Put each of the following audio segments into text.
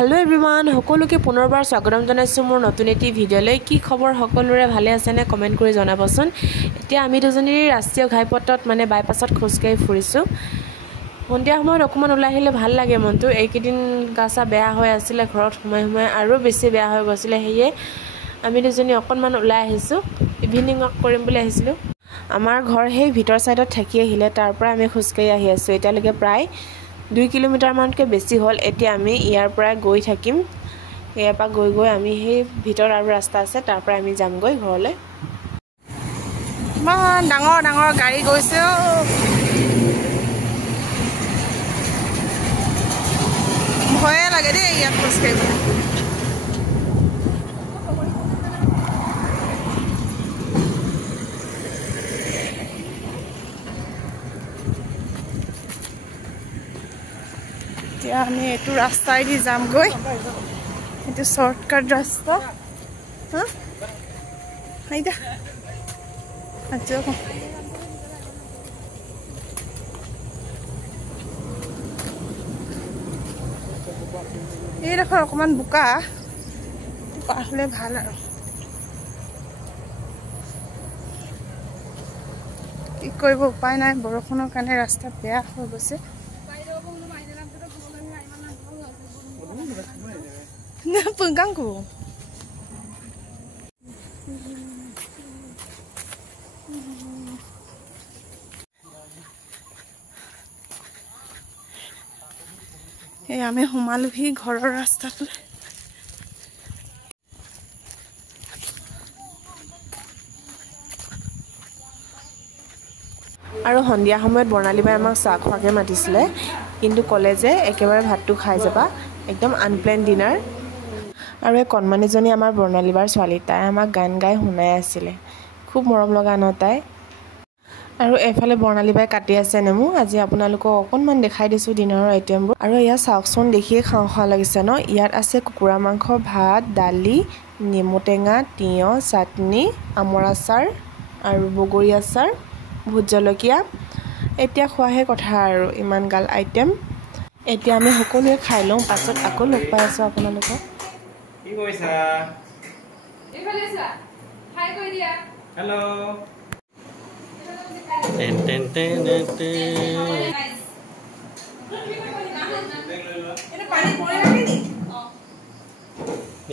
hello everyone সকলোকে পুনৰবাৰ স্বাগতম জনাইছো মোৰ নতুন এটি ভিডিঅলৈ কি খবৰ সকলোৰে ভালে আছে নে কমেন্ট কৰি জনাবচোন এতিয়া আমি দুজনী ৰাষ্ট্ৰীয় ঘাইপথত মানে বাইপাছত খোজকাই ফুৰিছো সন্ধিয়া সময়ত অকমান ওলাই আহিলে ভাল লাগে মনটো এইকেদিন গাছা বেয়া হৈ আছিল ঘৰত সময় আৰু বেছি বেয়া হৈ গৈছিল হেয়ে আমি দুজনী অকনমান ওলাই আহিছো ইভিনিং ৱাক কৰিম বুলি আহিছিলো আমাৰ ঘৰ হে ভিতৰ সাইডত থাকি আহিলে তাৰ পৰা আমি খোজকাই আহি আছো এতিয়ালৈকে প্ৰায় 2 কিলোমিটাৰ মানকে বেছি হল এতিয়া আমি ইয়াৰ পৰা গৈ থাকিম ইয়াৰ পৰা গৈ আমি হে ভিতৰ আৰু ৰাস্তা আছে তাৰ পৰা আমি যাম গৈ ঘৰলৈ মান ডাঙৰ গাড়ী গৈছে ভয় লাগে দেই ইয়াত খোজকাই আমি এটু রাস্তায় দি যাম গই এটু শর্টকাট রাস্তা হ্যাঁ আইদা আচ্ছা এই দেখো অকমান বুকা পাহলে ভাল আর কি কইব উপায় নাই বৰখনৰ কাৰণে ৰাস্তা বেয়া হৈ গৈছে না penganggu এই আমি হুমালুহি ঘৰৰ ৰাস্তাটো আৰু সন্ধিয়া সময়ত বৰ্ণালী বাই আমাক চাহ খোৱাকে মাতিছিলে কিন্তু কলে যে একেবাৰে ভাতটো খাই যাবা একদম আনপ্লেন ডিনাৰ আৰু এই কনমানিজনী আমাৰ বৰ্ণালী বাৰ ছোৱালী তাই আমাক গান গাই শুনাই আছিলে খুব মৰম লগা ন তাই আৰু এফালে বৰ্ণালী বাই কাটি আছে নেমু আজি আপোনালোকক অকনমান দেখাই দিছো ডিনাৰৰ আইটেমবোৰ আৰু ইয়া চাওকচোন দেখিয়ে খাওঁ লাগিছে ন ইয়াত আছে কুকুৰা মাংস ভাত দালি নেমু টেঙা তিয়হ চাটনি আমৰ আচাৰ আৰু বগৰী আচাৰ ভোট জলকীয়া এতিয়া খোৱাহে কথা আৰু ইমান গাল আইটেম এতিয়া আমি সকলোৱে খাই লওঁ পাছত আকৌ লগ পাই আছো আপোনালোকক কি কইছা এইফালে চা হাই কই দিয়া হেল্ল টেন টেন টেন এটা পানি পড়ে লাগে নি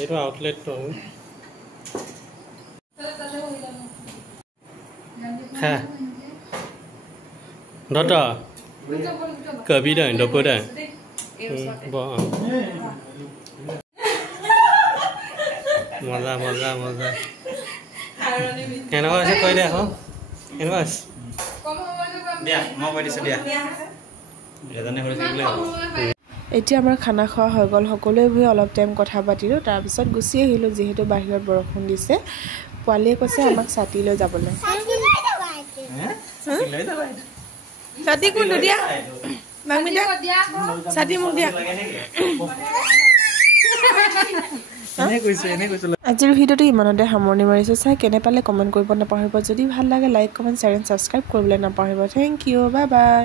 এটা আউটলেট তো হ্যাঁ ডটা কবি দা ডপদা বা মজা মজা মজা কেনেকুৱা আছে কৈ দে আকৌ কেনেকুৱা আছে দিয়া মই কৈ দিছোঁ দিয়া এজনে হৈ থাকিলে এতিয়া আমাৰ খানা খোৱা হৈ গ'ল সকলোৱে বহি অলপ টাইম কথা পাতিলোঁ তাৰপিছত গুচি আহিলোঁ যিহেতু বাহিৰত বৰষুণ দিছে পোৱালীয়ে কৈছে আমাক ছাতি লৈ যাবলৈ ছাতি কোন দিয়া মামিদা ছাতি মোক দিয়া আজিৰ ভিডিঅ'টো ইমানতে সামৰণি মাৰিছো চাই কেনে পালে কমেণ্ট কৰিব নাপাহৰিব যদি ভাল লাগে like comment share and subscribe কৰিবলৈ নাপাহৰিব থেংক ইউ বাই বাই